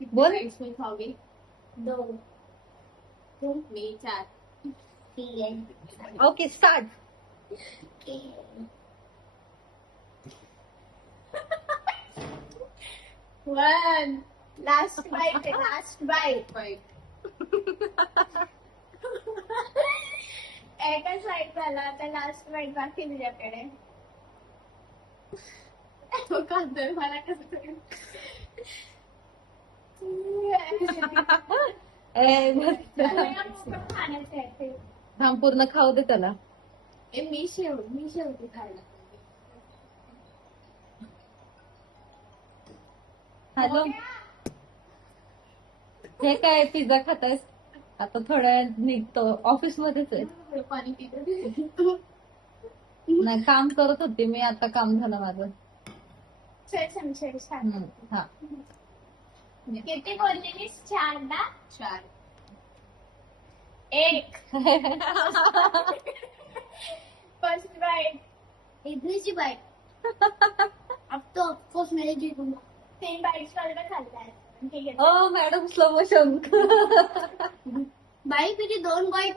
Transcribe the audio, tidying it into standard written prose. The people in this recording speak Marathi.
बोल. मी खावी 2 मी 4. ठीक आहे. Okay start. One last bite आहे, लास्ट बाईट. 5. एकच बाईट झाला, आता लास्ट बाईट बाकी तुझ्याकडे. तो खातोय मला कसं कळेल? ए, बस. खाण्याचं आहे ते. थांब पूर्ण खाऊ दे त्याला. मी शेवटी खायला. हॅलो, हे काय पिझ्झा खातायस? आता थोड्या वेळात निघतो, ऑफिस मध्येच आहे. थोडं पाणी पितो. नाही, काम करत होते मी, आता काम झालं माझं. हा. किती बोललेलीस? 4 ना? 4. 1 फर्स्ट बाईट, इडलीची बाईट. अब तो ऑफकोर्स मेरे जीतूंगा. 3 बाईट्स वाला खाल्लाय. ठीक आहे. ओ मॅडम, स्लो मोशन. बाई तुझी 2 बाईट